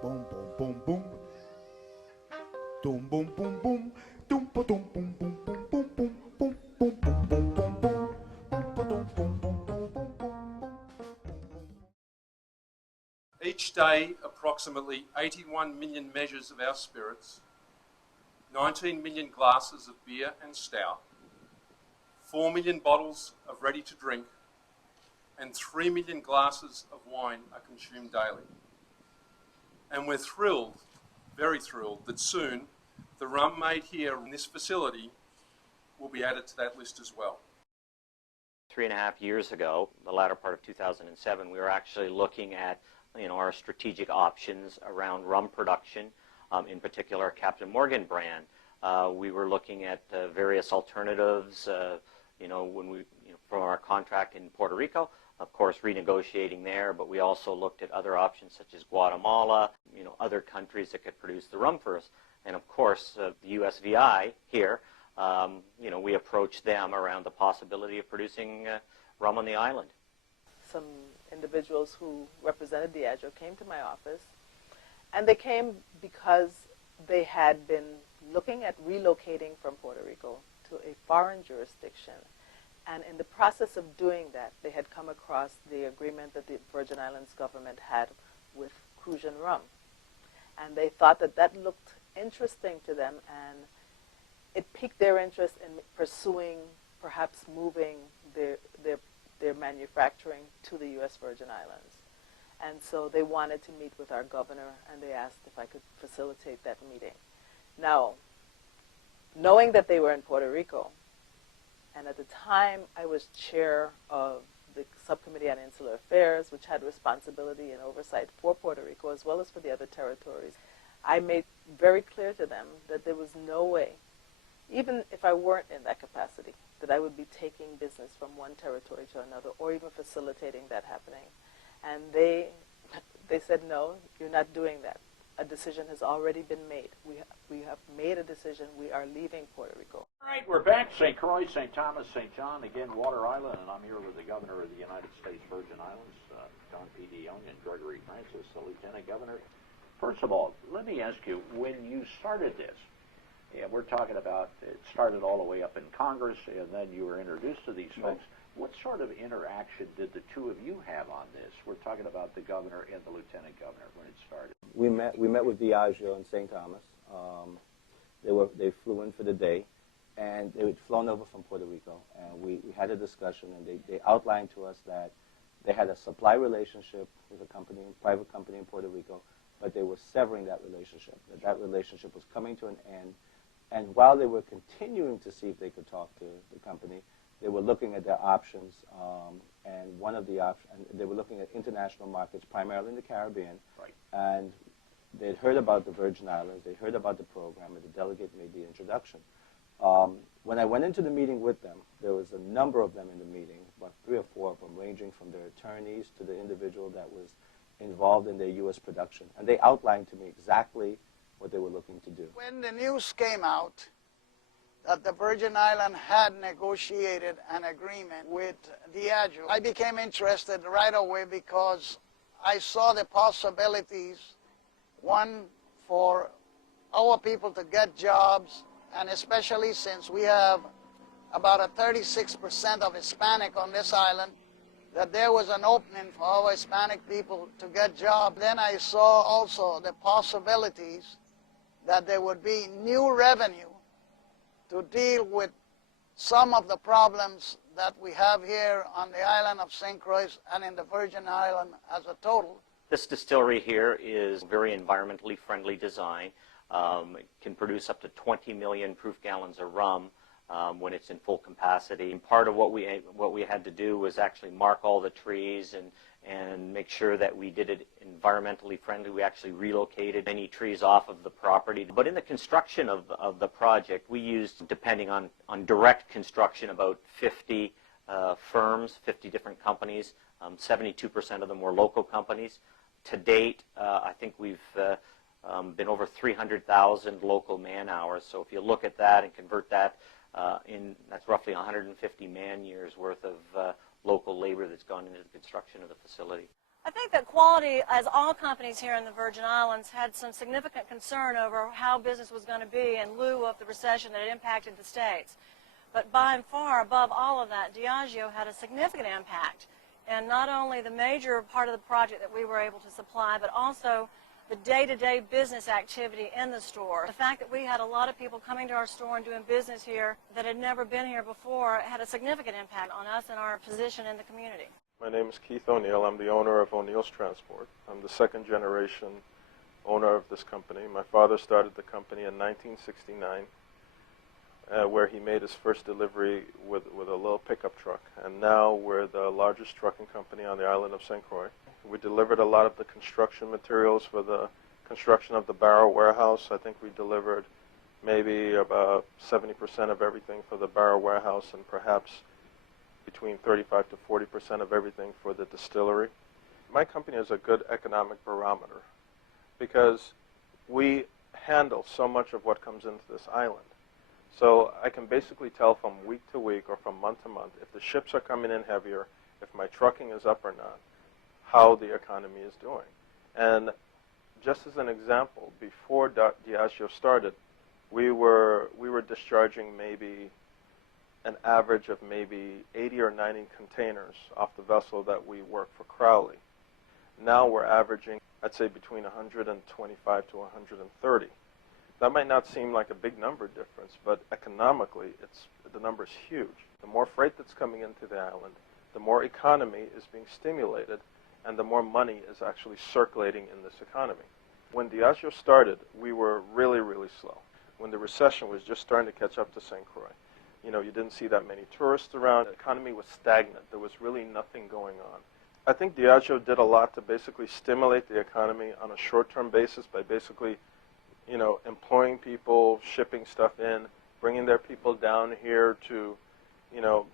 Boom, boom, boom, boom. Doom, boom, boom, boom. Doom, ba, doom, boom, boom, boom, boom, boom, boom, boom, boom, boom, boom, boom. Boom, ba, doom, boom, boom, boom, boom, boom. Each day, approximately 81 million measures of our spirits, 19 million glasses of beer and stout, 4 million bottles of ready-to-drink, and 3 million glasses of wine are consumed daily. And we're thrilled, very thrilled, that soon the rum made here in this facility will be added to that list as well. 3.5 years ago, the latter part of 2007, we were actually looking at our strategic options around rum production, in particular Captain Morgan brand. We were looking at various alternatives, when we, from our contract in Puerto Rico, of course renegotiating there, but we also looked at other options such as Guatemala, other countries that could produce the rum for us. And of course, the USVI here, we approached them around the possibility of producing rum on the island. Some individuals who represented Diageo came to my office, and they came because they had been looking at relocating from Puerto Rico to a foreign jurisdiction. And in the process of doing that, they had come across the agreement that the Virgin Islands government had with Crucian Rum. And they thought that that looked interesting to them, and it piqued their interest in pursuing, perhaps moving their manufacturing to the U.S. Virgin Islands. And so they wanted to meet with our governor, and they asked if I could facilitate that meeting. Now, knowing that they were in Puerto Rico, and at the time I was chair of the Subcommittee on Insular Affairs, which had responsibility and oversight for Puerto Rico as well as for the other territories, I made very clear to them that there was no way, even if I weren't in that capacity, that I would be taking business from one territory to another or even facilitating that happening. And they said, no, you're not doing that. A decision has already been made. We have made a decision. We are leaving Puerto Rico. All right, we're back. St. Croix, St. Thomas, St. John, again, Water Island, and I'm here with the Governor of the United States Virgin Islands, John P. DeYoung, and Gregory Francis, the Lieutenant Governor. First of all, let me ask you, when you started this, we're talking about it started all the way up in Congress, and then you were introduced to these folks. What sort of interaction did the two of you have on this? We're talking about the governor and the lieutenant governor when it started. We met with Diageo in St. Thomas. They flew in for the day, and they had flown over from Puerto Rico, and we had a discussion, and they outlined to us that they had a supply relationship with a company, a private company in Puerto Rico, but they were severing that relationship. That relationship was coming to an end. And while they were continuing to see if they could talk to the company, they were looking at their options, and one of the options, they were looking at international markets, primarily in the Caribbean. Right. And they'd heard about the Virgin Islands, they heard about the program, and the delegate made the introduction. When I went into the meeting with them, there was a number of them in the meeting, about 3 or 4 of them, ranging from their attorneys to the individual that was involved in their U.S. production. And they outlined to me exactly what they were looking to do. When the news came out that the Virgin Islands had negotiated an agreement with Diageo, I became interested right away because I saw the possibilities, one, for our people to get jobs, and especially since we have about a 36% of Hispanic on this island, that there was an opening for our Hispanic people to get jobs. Then I saw also the possibilities that there would be new revenue to deal with some of the problems that we have here on the island of St. Croix and in the Virgin Island as a total. This distillery here is very environmentally friendly design. It can produce up to 20 million proof gallons of rum when it's in full capacity. And part of what we had to do was actually mark all the trees and make sure that we did it environmentally friendly. We actually relocated many trees off of the property. But in the construction of the project, we used, depending on direct construction, about 50 firms, 50 different companies. 72% of them were local companies. To date, I think we've been over 300,000 local man hours. So if you look at that and convert that, that's roughly 150 man years worth of local labor that's gone into the construction of the facility. I think that quality, as all companies here in the Virgin Islands, had some significant concern over how business was going to be in lieu of the recession that had impacted the states. But by and far above all of that, Diageo had a significant impact in not only the major part of the project that we were able to supply, but also the day-to-day business activity in the store. The fact that we had a lot of people coming to our store and doing business here that had never been here before had a significant impact on us and our position in the community. My name is Keith O'Neill. I'm the owner of O'Neill's Transport. I'm the second generation owner of this company. My father started the company in 1969, where he made his first delivery with a little pickup truck. And now we're the largest trucking company on the island of St. Croix. We delivered a lot of the construction materials for the construction of the barrel warehouse. I think we delivered maybe about 70% of everything for the barrel warehouse and perhaps between 35 to 40% of everything for the distillery. My company is a good economic barometer because we handle so much of what comes into this island. So I can basically tell from week to week or from month to month if the ships are coming in heavier, if my trucking is up or not, how the economy is doing. And just as an example, before Diageo started, we were discharging maybe an average of maybe 80 or 90 containers off the vessel that we work for Crowley. Now we're averaging, I'd say, between 125 to 130. That might not seem like a big number difference, but economically, the number is huge. The more freight that's coming into the island, the more economy is being stimulated, and the more money is actually circulating in this economy. When Diageo started, we were really, really slow. When the recession was just starting to catch up to St. Croix, you didn't see that many tourists around. The economy was stagnant. There was really nothing going on. I think Diageo did a lot to basically stimulate the economy on a short-term basis by basically, employing people, shipping stuff in, bringing their people down here to,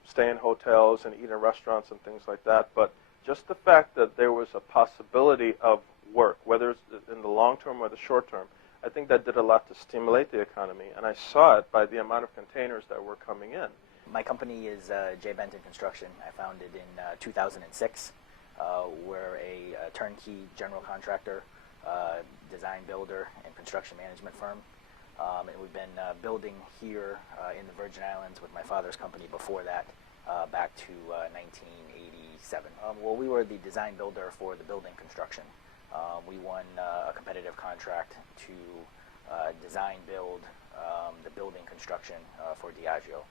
stay in hotels and eat in restaurants and things like that. But just the fact that there was a possibility of work, whether it's in the long term or the short term, I think that did a lot to stimulate the economy, and I saw it by the amount of containers that were coming in. My company is J. Benton Construction. I founded in 2006. We're a turnkey general contractor, design builder, and construction management firm. And we've been building here in the Virgin Islands with my father's company before that, back to 1987. Well, we were the design builder for the building construction. We won a competitive contract to design build the building construction for Diageo.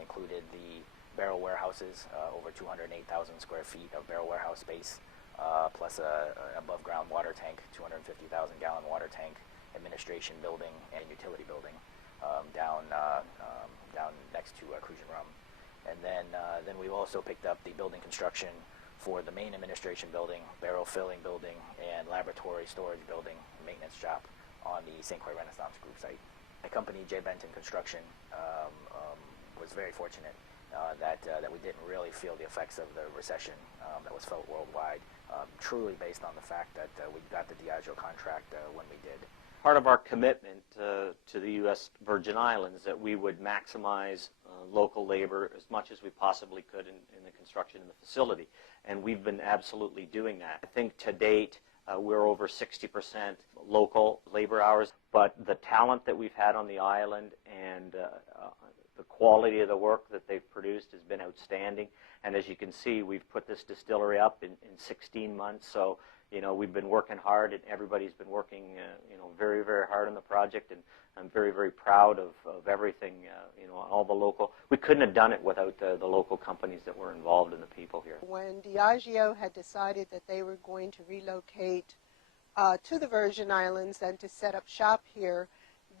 Included the barrel warehouses, over 208,000 square feet of barrel warehouse space, plus an above-ground water tank, 250,000-gallon water tank, administration building, and utility building down next to Cruise and Rum. And then we've also picked up the building construction for the main administration building, barrel filling building, and laboratory storage building, maintenance shop on the St. Croix Renaissance Group site. My company, J. Benton Construction, was very fortunate that we didn't really feel the effects of the recession that was felt worldwide, truly based on the fact that we got the Diageo contract when we did. Part of our commitment to the U.S. Virgin Islands that we would maximize local labor as much as we possibly could in the construction of the facility. And we've been absolutely doing that. I think to date, we're over 60% local labor hours, but the talent that we've had on the island and the quality of the work that they've produced has been outstanding. And as you can see, we've put this distillery up in 16 months. So, we've been working hard, and everybody's been working, very, very hard on the project. And I'm very, very proud of everything, all the local. We couldn't have done it without the local companies that were involved and the people here. When Diageo had decided that they were going to relocate to the Virgin Islands and to set up shop here,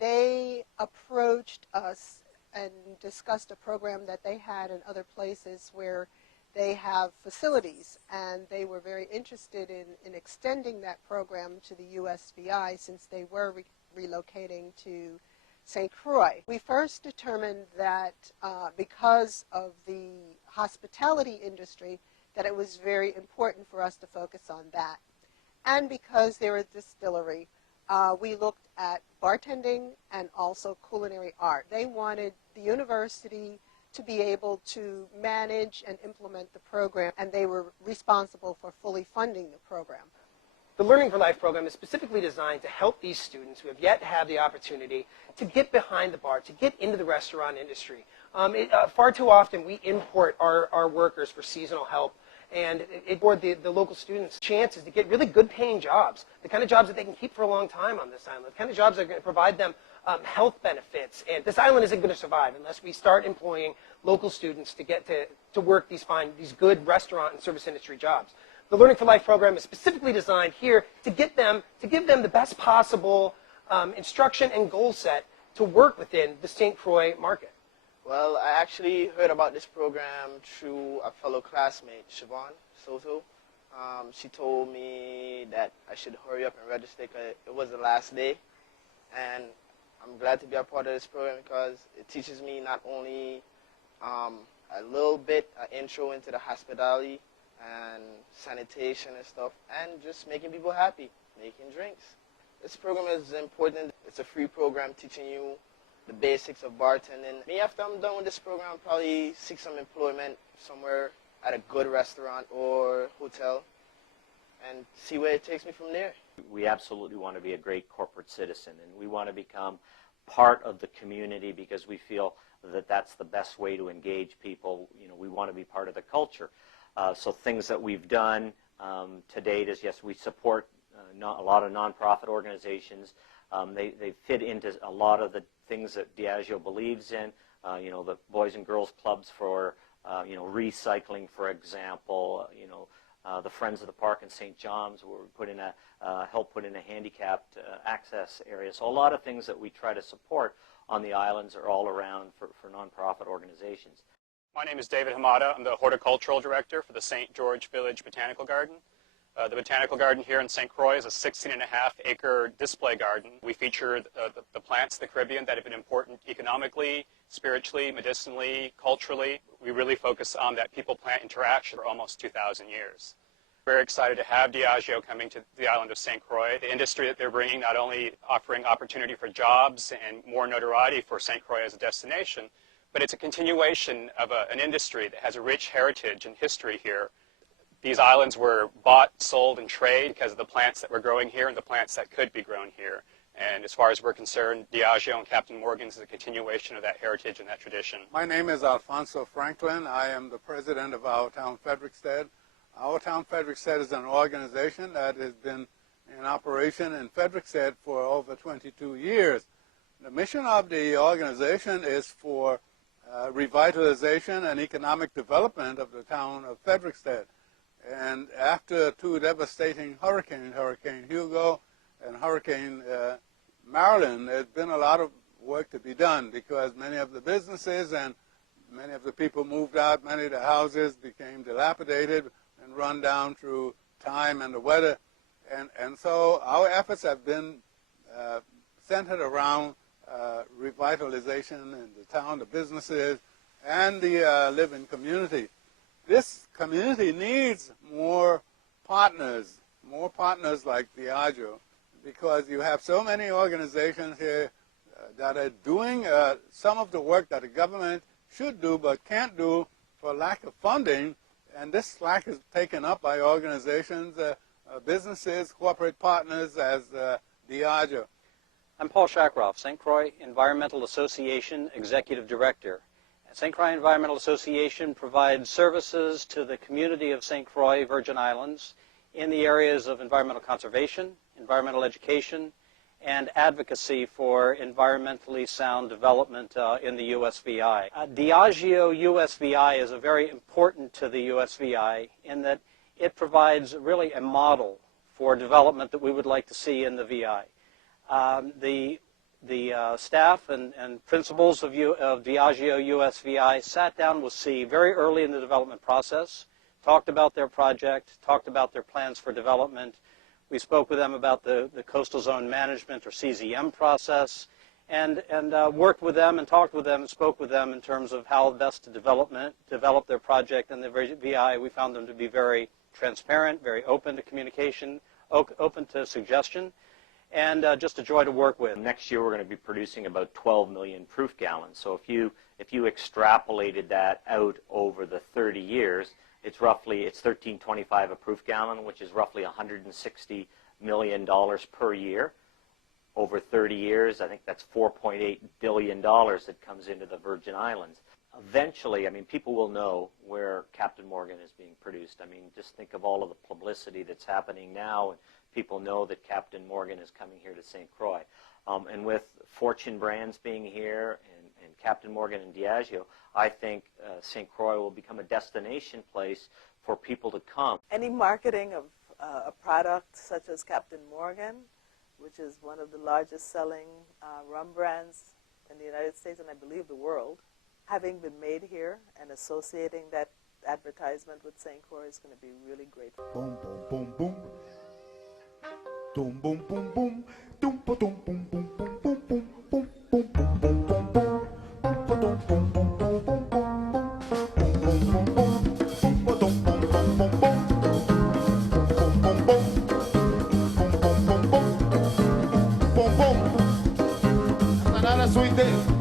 they approached us and discussed a program that they had in other places where they have facilities, and they were very interested in extending that program to the USVI since they were relocating to St. Croix. We first determined that because of the hospitality industry, that it was very important for us to focus on that. And because they're a distillery, we looked at bartending and also culinary art. They wanted the university to be able to manage and implement the program, and they were responsible for fully funding the program. The Learning for Life program is specifically designed to help these students who have yet to have the opportunity to get behind the bar, to get into the restaurant industry. Far too often we import our workers for seasonal help, and it for the local students chances to get really good paying jobs, the kind of jobs that they can keep for a long time on this island, the kind of jobs that are going to provide them health benefits. And this island isn't going to survive unless we start employing local students to get to work these good restaurant and service industry jobs. The Learning for Life program is specifically designed here to give them the best possible instruction and goal set to work within the St. Croix market. Well, I actually heard about this program through a fellow classmate, Siobhan Soto. She told me that I should hurry up and register because it was the last day. And I'm glad to be a part of this program because it teaches me not only a little bit an intro into the hospitality and sanitation and stuff, and just making people happy, making drinks. This program is important. It's a free program teaching you the basics of bartending. Me, after I'm done with this program, I'll probably seek some employment somewhere at a good restaurant or hotel and see where it takes me from there. We absolutely want to be a great corporate citizen, and we want to become part of the community because we feel that that's the best way to engage people. You know, we want to be part of the culture. So things that we've done to date is, yes, we support a lot of nonprofit organizations. They fit into a lot of the things that Diageo believes in. You know, the Boys and Girls Clubs for, you know, recycling, for example. You know, the Friends of the Park in St. John's, where we put in help put in a handicapped access area. So a lot of things that we try to support on the islands are all around for nonprofit organizations. My name is David Hamada. I'm the horticultural director for the St. George Village Botanical Garden. The Botanical Garden here in St. Croix is a 16.5-acre display garden. We feature the plants of the Caribbean that have been important economically, spiritually, medicinally, culturally. We really focus on that people-plant interaction for almost 2,000 years. Very excited to have Diageo coming to the island of St. Croix. The industry that they're bringing not only offering opportunity for jobs and more notoriety for St. Croix as a destination, but it's a continuation of an industry that has a rich heritage and history here. These islands were bought, sold, and traded because of the plants that were growing here and the plants that could be grown here. And as far as we're concerned, Diageo and Captain Morgan's is a continuation of that heritage and that tradition. My name is Alfonso Franklin. I am the president of Our Town Frederiksted. Our Town Frederiksted is an organization that has been in operation in Frederiksted for over 22 years. The mission of the organization is for revitalization and economic development of the town of Frederiksted. And after two devastating hurricanes, Hurricane Hugo and Hurricane Marilyn, there's been a lot of work to be done because many of the businesses and many of the people moved out, many of the houses became dilapidated and run down through time and the weather. And so our efforts have been centered around revitalization in the town, the businesses, and the living community. This community needs more partners like Diageo, because you have so many organizations here that are doing some of the work that the government should do but can't do for lack of funding, and this slack is taken up by organizations, businesses, corporate partners as Diageo. I'm Paul Shackroff, St. Croix Environmental Association Executive Director. St. Croix Environmental Association provides services to the community of St. Croix, Virgin Islands, in the areas of environmental conservation, environmental education, and advocacy for environmentally sound development in the USVI. Diageo USVI is very important to the USVI in that it provides really a model for development that we would like to see in the VI. The staff and principals of Diageo USVI sat down with C very early in the development process, talked about their project, talked about their plans for development. We spoke with them about the Coastal Zone Management or CZM process, and worked with them and talked with them and spoke with them in terms of how best to develop their project. And the VI, we found them to be very transparent, very open to communication, open to suggestion. and just a joy to work with. Next year we're going to be producing about 12 million proof gallons. So if you extrapolated that out over the 30 years, it's $13.25 a proof gallon, which is roughly $160 million per year. Over 30 years, I think that's $4.8 billion that comes into the Virgin Islands. Eventually, I mean, people will know where Captain Morgan is being produced. I mean, just think of all of the publicity that's happening now, and people know that Captain Morgan is coming here to St. Croix. And with Fortune Brands being here and Captain Morgan and Diageo, I think St. Croix will become a destination place for people to come. Any marketing of a product such as Captain Morgan, which is one of the largest selling rum brands in the United States and I believe the world, having been made here and associating that advertisement with St. Croix is going to be really great. Boom, boom, boom, boom. Boom, boom, boom, boom. Boom, boom, boom, boom, boom, boom, boom, boom, boom, boom, boom, boom, boom, boom. Sweet day.